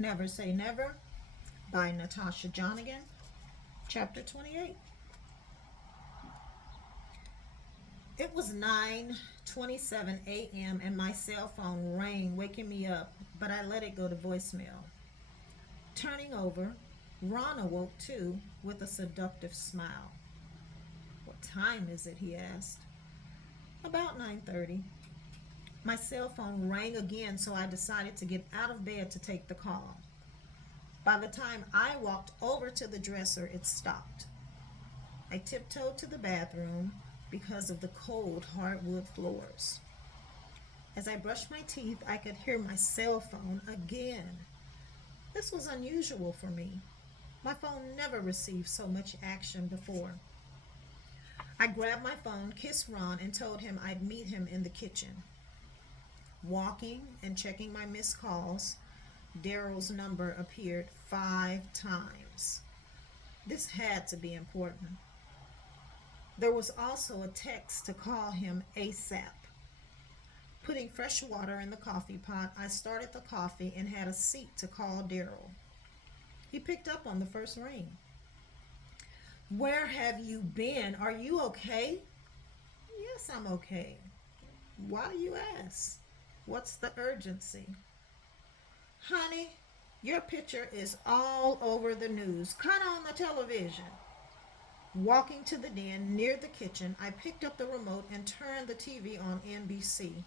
Never Say Never by Natasha Jonigan, Chapter 28. It was 9:27 a.m. and my cell phone rang, waking me up, but I let it go to voicemail. Turning over, Ron awoke too with a seductive smile. "What time is it?" he asked. "About 9:30." My cell phone rang again, so I decided to get out of bed to take the call. By the time I walked over to the dresser, it stopped. I tiptoed to the bathroom because of the cold hardwood floors. As I brushed my teeth, I could hear my cell phone again. This was unusual for me. My phone never received so much action before. I grabbed my phone, kissed Ron, and told him I'd meet him in the kitchen. Walking and checking my missed calls, Daryl's number appeared 5 times. This had to be important. There was also a text to call him ASAP. Putting fresh water in the coffee pot, I started the coffee and had a seat to call Daryl. He picked up on the first ring. "Where have you been? Are you okay?" "Yes, I'm okay." "Why do you ask? What's the urgency?" "Honey, your picture is all over the news, kind of on the television." Walking to the den near the kitchen, I picked up the remote and turned the TV on NBC.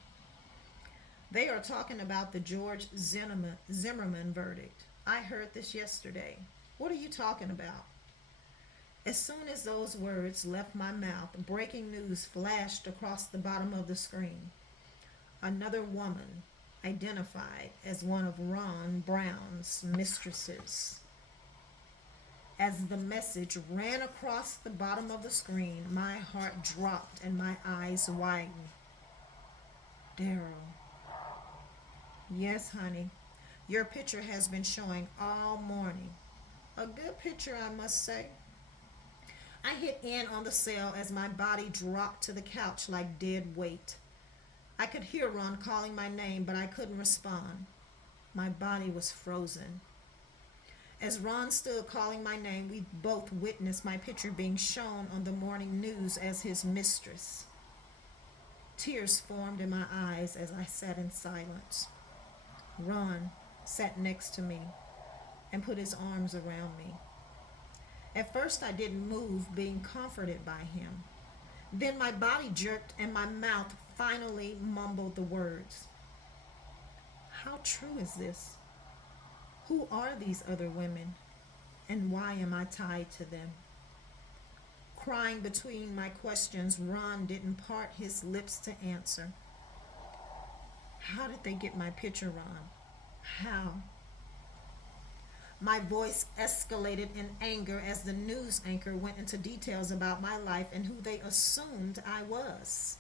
"They are talking about the George Zimmerman verdict. I heard this yesterday." "What are you talking about?" As soon as those words left my mouth, breaking news flashed across the bottom of the screen. Another woman identified as one of Ron Brown's mistresses. As the message ran across the bottom of the screen, my heart dropped and my eyes widened. "Daryl." "Yes, honey. Your picture has been showing all morning. A good picture, I must say." I hit in on the cell as my body dropped to the couch like dead weight. I could hear Ron calling my name, but I couldn't respond. My body was frozen. As Ron stood calling my name, we both witnessed my picture being shown on the morning news as his mistress. Tears formed in my eyes as I sat in silence. Ron sat next to me and put his arms around me. At first, I didn't move, being comforted by him. Then my body jerked and my mouth finally mumbled the words. How true is this? Who are these other women? And why am I tied to them? Crying between my questions, Ron didn't part his lips to answer. "How did they get my picture, Ron? How?" My voice escalated in anger as the news anchor went into details about my life and who they assumed I was.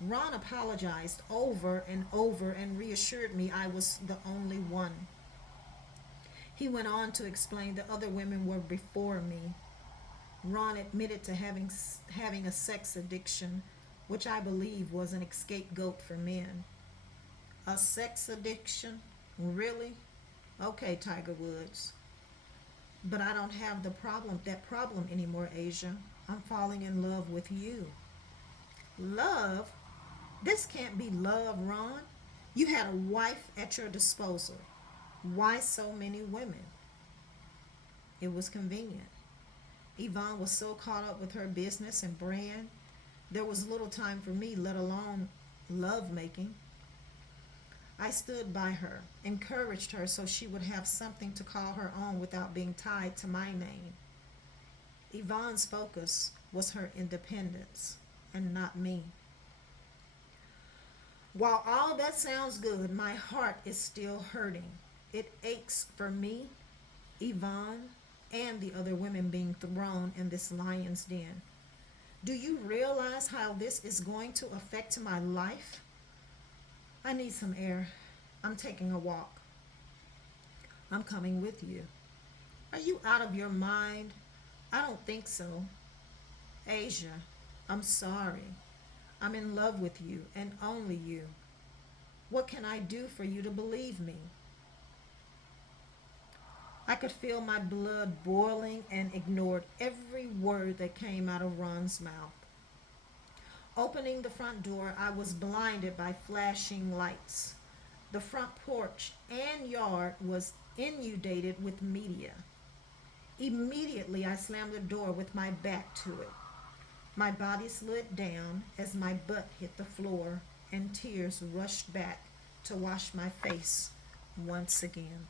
Ron apologized over and over and reassured me I was the only one. He went on to explain the other women were before me. Ron admitted to having a sex addiction, which I believe was an scapegoat for men. A sex addiction? Really? Okay, Tiger Woods. But I don't have that problem anymore, Asia. I'm falling in love with you. Love? This can't be love, Ron. You had a wife at your disposal. Why so many women? It was convenient. Yvonne was so caught up with her business and brand, there was little time for me, let alone love making. I stood by her, encouraged her so she would have something to call her own without being tied to my name. Yvonne's focus was her independence and not me. While all that sounds good, my heart is still hurting. It aches for me, Yvonne, and the other women being thrown in this lion's den. Do you realize how this is going to affect my life? I need some air. I'm taking a walk. I'm coming with you. Are you out of your mind? I don't think so. Asia, I'm sorry. I'm in love with you and only you. What can I do for you to believe me? I could feel my blood boiling and ignored every word that came out of Ron's mouth. Opening the front door, I was blinded by flashing lights. The front porch and yard was inundated with media. Immediately, I slammed the door with my back to it. My body slid down as my butt hit the floor, and tears rushed back to wash my face once again.